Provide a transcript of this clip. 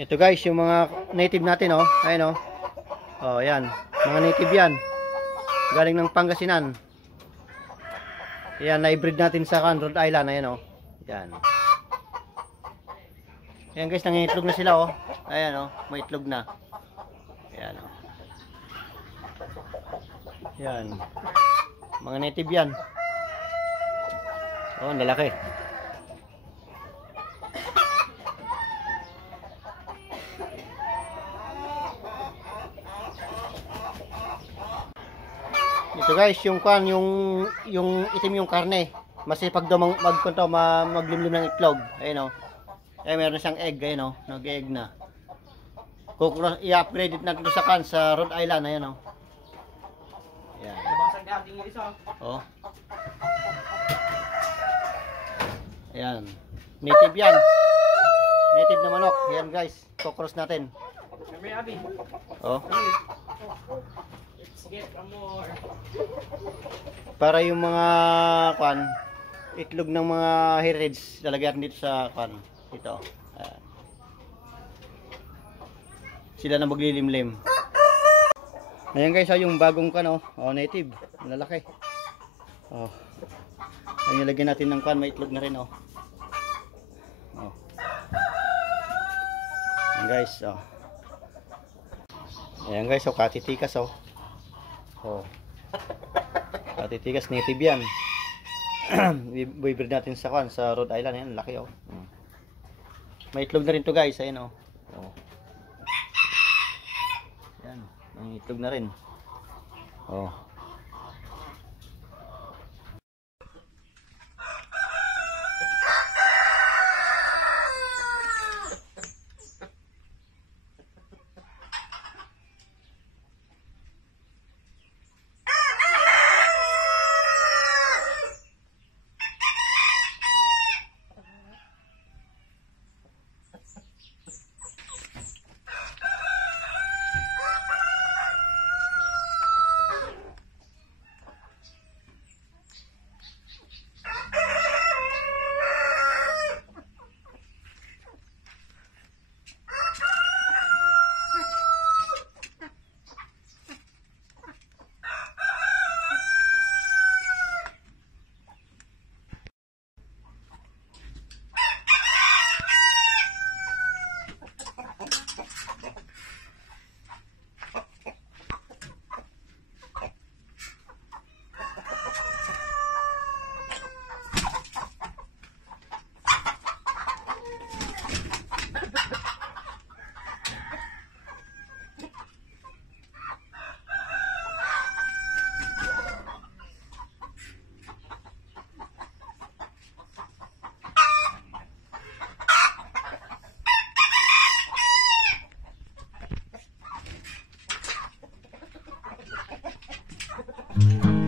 Ito guys, yung mga native natin, oh. Ayun, oh. Oh, yan. Mga native yan. Galing ng Pangasinan. Yan, na-breed natin sa Rhode Island. Ayan, oh. Yan. Ayan guys, nangingitlog na sila, oh. Ayan, oh. May itlog na. Ayan, oh. Yan. Mga native yan. Oh, ang lalaki. Ito guys, yung kan, yung itim yung karne. Masipag daw maglimlim ng itlog. Ayun, oh. Eh, meron siyang egg, ayun, oh. Nag-egg na. I-upgrade natin ito sa kan sa Rhode Island, ayun, oh. Ayan. Nabasag na ating isa. Oh. Ayan. Native yan. Native na manok. Ayan guys. Kukross natin. May abi. Oh. Let's get more. Para yung mga kwan, itlog ng mga heritage lalagyan dito sa kwan. Ito. Ayan. Sila na maglilimlim. Ayan guys, yung bagong kan, oh. Oh, native. Lalaki. Oh. Ayan, lagyan natin ng kwan, may itlog na rin, oh. Oh. Ayan guys, oh. Ayan guys, oh, katitikas, oh. Oh. Katitikas, native yan. Bibir natin sa kwan, sa Rhode Island. Ayan, laki, oh. May itlog na rin to guys, ayan, oh. Oh. Ayan, may itlog na rin. Oh. Mm-hmm.